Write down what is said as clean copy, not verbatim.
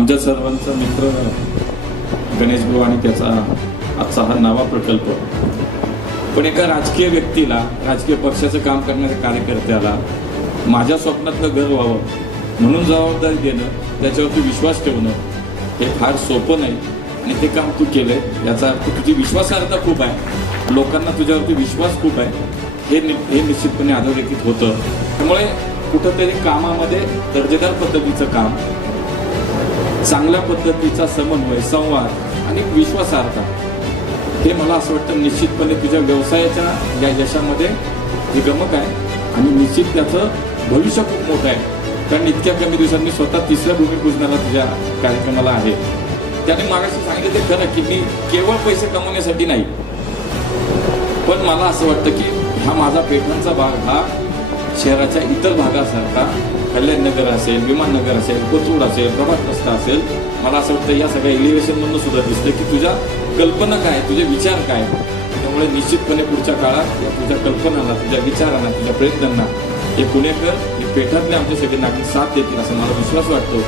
आमच्या सर्वांचा मित्र गणेश भाऊ आणि त्याचा आजचा हा नवा प्रकल्प. पण एका राजकीय व्यक्तीला, राजकीय पक्षाचं काम करणाऱ्या कार्यकर्त्याला माझ्या स्वप्नातलं घर व्हावं म्हणून जबाबदारी देणं, त्याच्यावरती विश्वास ठेवणं हे फार सोपं नाही. आणि ते काम तू केलंय याचा अर्थ तुझी विश्वासार्हता खूप आहे, लोकांना तुझ्यावरती विश्वास खूप आहे, हे निश्चितपणे अधोरेखित होतं. त्यामुळे कुठंतरी कामामध्ये दर्जेदार पद्धतीचं काम, चांगल्या पद्धतीचा समन्वय, संवाद आणि विश्वासार्हता हे मला असं वाटतं निश्चितपणे तुझ्या व्यवसायाच्या या यशामध्ये हे गमक आहे. आणि निश्चित त्याचं भविष्य खूप मोठं आहे. कारण इतक्या कमी दिवसांनी स्वतः तिसऱ्या भूमिपूजनाला तुझ्या कार्यक्रमाला आहे. त्याने मागाशी सांगितलं ते खरं की मी केवळ पैसे कमवण्यासाठी नाही, पण मला असं वाटतं की हा माझा पेठांचा भाग हा शहराच्या इतर भागासारखा, कल्याण नगर असेल, विमाननगर असेल, कोथरूड असेल, प्रभात रस्ता असेल, मला असं वाटतं या सगळ्या एलिव्हेशनमधून सुद्धा दिसतं की तुझ्या कल्पना काय, तुझे विचार काय. त्यामुळे निश्चितपणे पुढच्या काळात या तुझ्या कल्पनांना, तुझ्या विचारांना, तुझ्या प्रयत्नांना हे पुणेकर, हे पेठातले आमचे सगळे नागरिक साथ देतील असा मला विश्वास वाटतो.